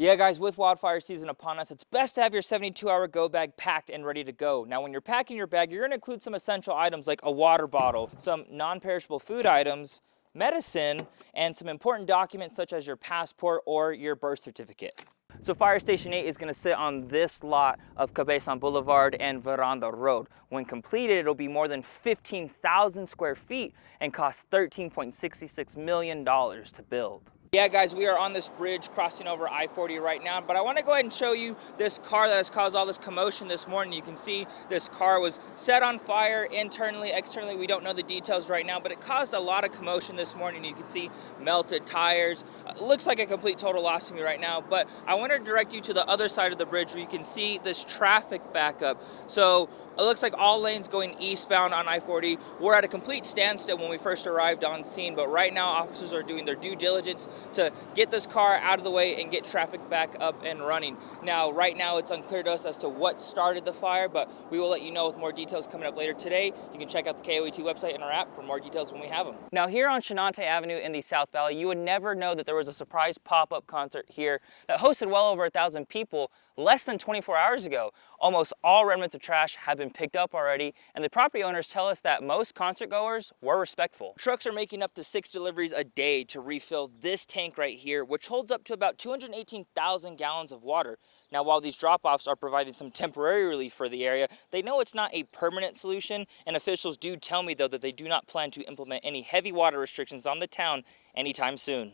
Yeah, guys, with wildfire season upon us, it's best to have your 72-hour go bag packed and ready to go. Now, when you're packing your bag, you're going to include some essential items like a water bottle, some non-perishable food items, medicine, and some important documents such as your passport or your birth certificate. So Fire Station 8 is going to sit on this lot of Cabezon Boulevard and Veranda Road. When completed, it'll be more than 15,000 square feet and cost $13.66 million to build. Yeah, guys, we are on this bridge crossing over I-40 right now, but I want to go ahead and show you this car that has caused all this commotion this morning. You can see this car was set on fire internally, externally. We don't know the details right now, but it caused a lot of commotion this morning. You can see melted tires. Looks like a complete total loss to me right now, but I want to direct you to the other side of the bridge where you can see this traffic backup. So it looks like all lanes going eastbound on I-40. We're at a complete standstill when we first arrived on scene, but right now officers are doing their due diligence to get this car out of the way and get traffic back up and running. Now, right now it's unclear to us as to what started the fire, but we will let you know with more details coming up later today. You can check out the KOAT website and our app for more details when we have them. Now, here on Shenandoah Avenue in the South Valley, you would never know that there was a surprise pop-up concert here that hosted well over 1,000 people less than 24 hours ago. Almost all remnants of trash have been picked up already, and the property owners tell us that most concert goers were respectful. Trucks are making up to 6 deliveries a day to refill this tank right here, which holds up to about 218,000 gallons of water. Now, while these drop-offs are providing some temporary relief for the area, they know it's not a permanent solution, and officials do tell me, though, that they do not plan to implement any heavy water restrictions on the town anytime soon.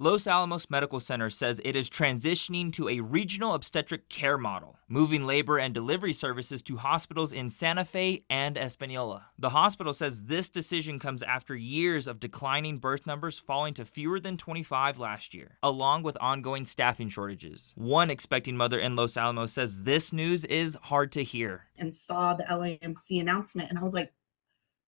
Los Alamos Medical Center says it is transitioning to a regional obstetric care model, moving labor and delivery services to hospitals in Santa Fe and Espinoza. The hospital says this decision comes after years of declining birth numbers falling to fewer than 25 last year, along with ongoing staffing shortages. One expecting mother in Los Alamos says this news is hard to hear. And saw the LAMC announcement, and I was like,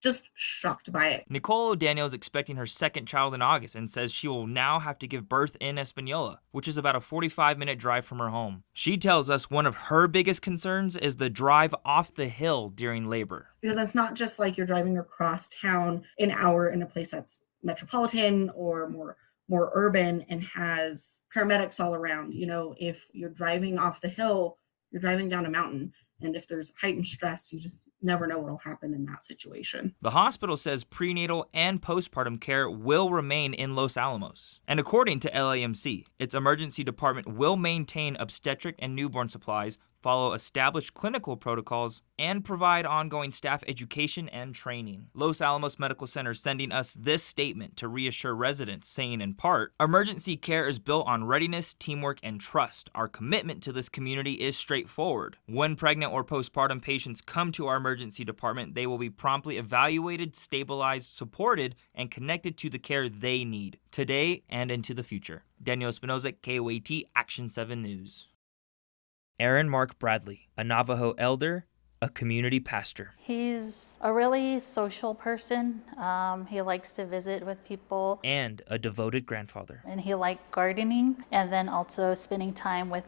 just shocked by it. Nicole Daniel is expecting her second child in August and says she will now have to give birth in Espinoza, which is about a 45-minute drive from her home. She tells us one of her biggest concerns is the drive off the hill during labor. Because it's not just like you're driving across town an hour in a place that's metropolitan or more urban and has paramedics all around. You know, if you're driving off the hill, you're driving down a mountain. And if there's heightened stress, you just never know what will happen in that situation. The hospital says prenatal and postpartum care will remain in Los Alamos. And according to LAMC, its emergency department will maintain obstetric and newborn supplies, follow established clinical protocols, and provide ongoing staff education and training. Los Alamos Medical Center sending us this statement to reassure residents, saying in part, emergency care is built on readiness, teamwork, and trust. Our commitment to this community is straightforward. When pregnant or postpartum patients come to our emergency department, they will be promptly evaluated, stabilized, supported, and connected to the care they need, today and into the future. Daniel Espinoza, KOAT, Action 7 News. Aaron Mark Bradley, a Navajo elder, a community pastor. He's a really social person. He likes to visit with people. And a devoted grandfather. And he liked gardening and then also spending time with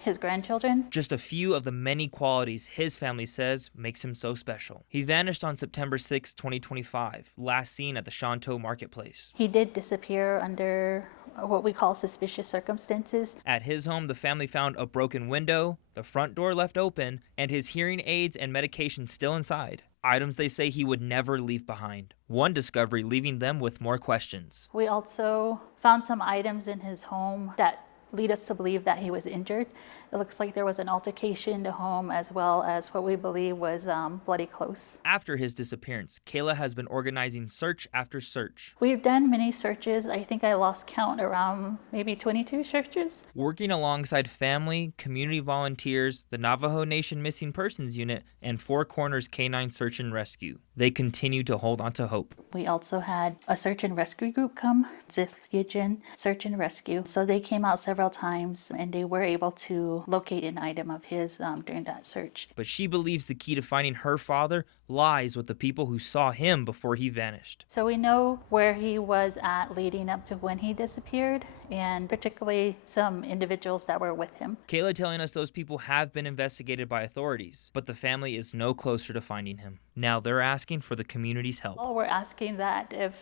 his grandchildren. Just a few of the many qualities his family says makes him so special. He vanished on September 6, 2025, last seen at the Shantou Marketplace. He did disappear under what we call suspicious circumstances. At his home, the family found a broken window, the front door left open, and his hearing aids and medication still inside. Items they say he would never leave behind. One discovery leaving them with more questions. We also found some items in his home that lead us to believe that he was injured. It looks like there was an altercation in the home as well as what we believe was bloody clothes. After his disappearance, Kayla has been organizing search after search. We've done many searches. I think I lost count around maybe 22 searches. Working alongside family, community volunteers, the Navajo Nation Missing Persons Unit, and Four Corners K-9 Search and Rescue, they continue to hold on to hope. We also had a search and rescue group come, Zith Yijin Search and Rescue. So they came out several times and they were able to locate an item of his during that search. But she believes the key to finding her father lies with the people who saw him before he vanished. So we know where he was at leading up to when he disappeared, and particularly some individuals that were with him. Kayla telling us those people have been investigated by authorities, but the family is no closer to finding him. Now they're asking for the community's help. Well, we're asking that if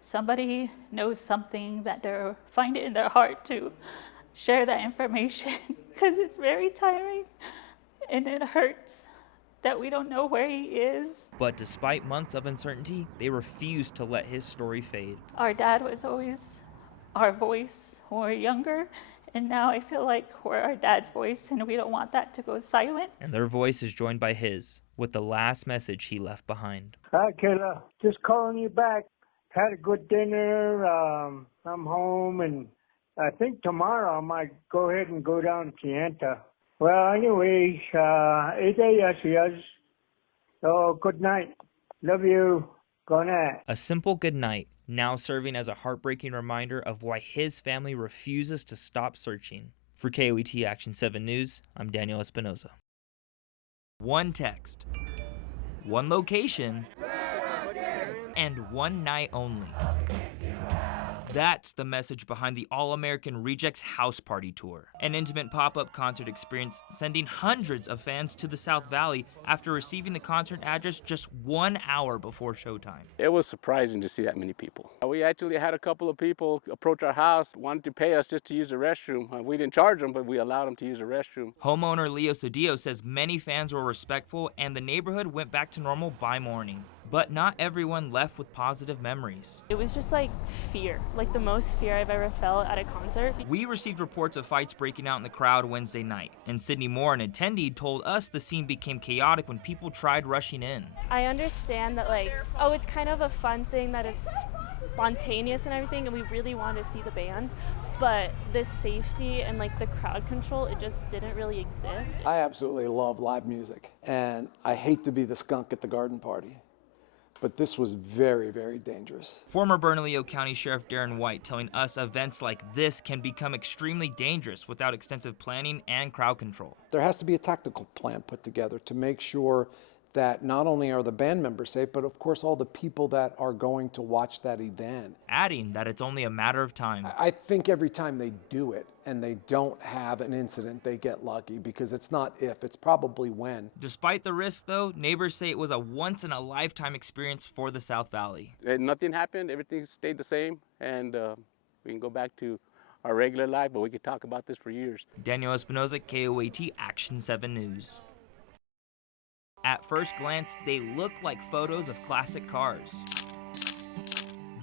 somebody knows something, that they find it in their heart to share that information, because it's very tiring and it hurts that we don't know where he is. But despite months of uncertainty, they refused to let his story fade. Our dad was always our voice when we were younger, and now I feel like we're our dad's voice, and we don't want that to go silent. And their voice is joined by his, with the last message he left behind. Hi, Kayla. Just calling you back. Had a good dinner. I'm home, and I think tomorrow I might go ahead and go down to Tianta. Well, anyways, yes. So, good night. Love you. Good night. A simple goodnight, now serving as a heartbreaking reminder of why his family refuses to stop searching. For KOET Action 7 News, I'm Daniel Espinoza. One text, one location, and one night only. That's the message behind the All-American Rejects House Party Tour, an intimate pop-up concert experience sending hundreds of fans to the South Valley after receiving the concert address just 1 hour before showtime. It was surprising to see that many people. We actually had a couple of people approach our house, wanted to pay us just to use the restroom. We didn't charge them, but we allowed them to use the restroom. Homeowner Leo Cedillo says many fans were respectful and the neighborhood went back to normal by morning. But not everyone left with positive memories. It was just like fear, like the most fear I've ever felt at a concert. We received reports of fights breaking out in the crowd Wednesday night, and Sydney Moore, an attendee, told us the scene became chaotic when people tried rushing in. I understand that it's kind of a fun thing that is spontaneous and everything, and we really wanted to see the band, but the safety and the crowd control, it just didn't really exist. I absolutely love live music, and I hate to be the skunk at the garden party. But this was very, very dangerous. Former Bernalillo County Sheriff Darren White telling us events like this can become extremely dangerous without extensive planning and crowd control. There has to be a tactical plan put together to make sure that not only are the band members safe, but of course all the people that are going to watch that event. Adding that it's only a matter of time. I think every time they do it and they don't have an incident, they get lucky, because it's not if, it's probably when. Despite the risk though, neighbors say it was a once-in-a-lifetime experience for the South Valley. Nothing happened, everything stayed the same, and we can go back to our regular life, but we could talk about this for years. Daniel Espinoza, KOAT Action 7 News. At first glance, they look like photos of classic cars.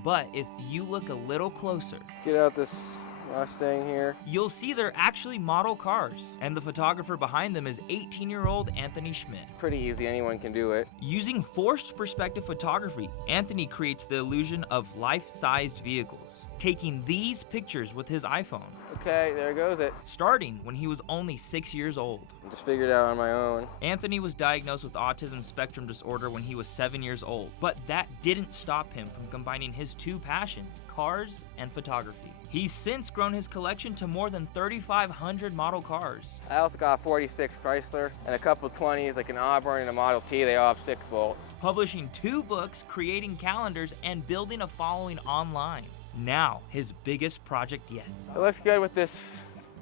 But if you look a little closer, let's get out this Mustang here. You'll see they're actually model cars. And the photographer behind them is 18-year-old Anthony Schmidt. Pretty easy, anyone can do it. Using forced perspective photography, Anthony creates the illusion of life-sized vehicles, taking these pictures with his iPhone. Okay, there goes it. Starting when he was only 6 years old. I just figured it out on my own. Anthony was diagnosed with autism spectrum disorder when he was 7 years old, but that didn't stop him from combining his two passions, cars and photography. He's since grown his collection to more than 3,500 model cars. I also got a 46 Chrysler and a couple 20s, like an Auburn and a Model T. They all have 6 volts. Publishing 2 books, creating calendars, and building a following online. Now, his biggest project yet. It looks good with this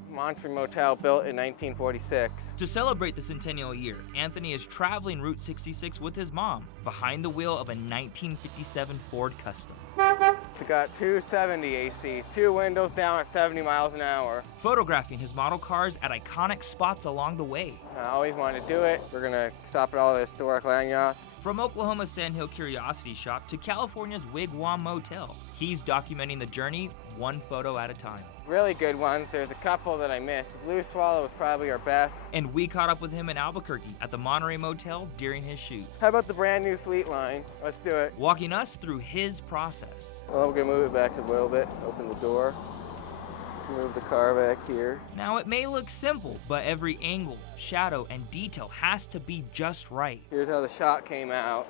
Monterey Motel built in 1946. To celebrate the centennial year, Anthony is traveling Route 66 with his mom, behind the wheel of a 1957 Ford Custom. It's got 270 AC, 2 windows down at 70 miles an hour. Photographing his model cars at iconic spots along the way. I always wanted to do it. We're gonna stop at all the historic land yachts. From Oklahoma's Sand Hill Curiosity Shop to California's Wigwam Motel, he's documenting the journey one photo at a time. Really good ones. There's a couple that I missed. The Blue Swallow was probably our best. And we caught up with him in Albuquerque at the Monterey Motel during his shoot. How about the brand new Fleet line? Let's do it. Walking us through his process. Well, we're gonna move it back a little bit. Open the door. To move the car back here. Now it may look simple, but every angle, shadow, and detail has to be just right. Here's how the shot came out.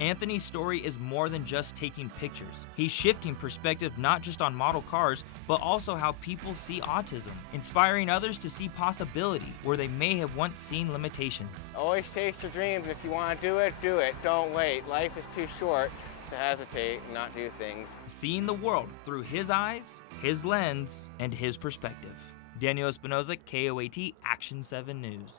Anthony's story is more than just taking pictures. He's shifting perspective not just on model cars, but also how people see autism, inspiring others to see possibility where they may have once seen limitations. Always chase your dreams. If you want to do it, do it. Don't wait. Life is too short to hesitate and not do things. Seeing the world through his eyes, his lens, and his perspective. Daniel Espinoza, KOAT Action 7 News.